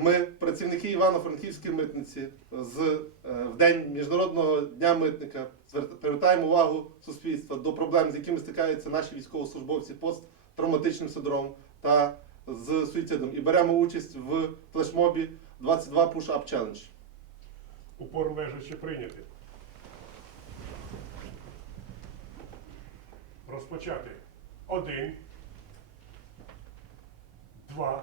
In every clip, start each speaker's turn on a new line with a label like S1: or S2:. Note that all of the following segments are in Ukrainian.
S1: Ми, працівники Івано-Франківської митниці, з е, в день Міжнародного дня митника привертаємо увагу суспільства до проблем, з якими стикаються наші військовослужбовці посттравматичним синдромом та з суїцидом. І беремо участь в флешмобі 22 Push Up Challenge.
S2: Упор лежачи прийняти. Розпочати. Один. Два.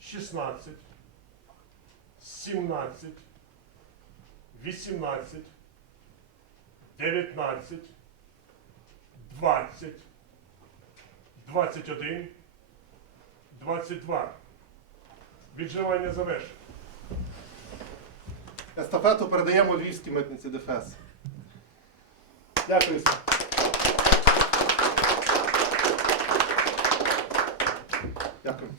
S2: 16, 17, 18, 19, 20, 21, 22. Відживання завершено.
S1: Естафету передаємо Львівській митниці ДФС. Дякую. Дякую.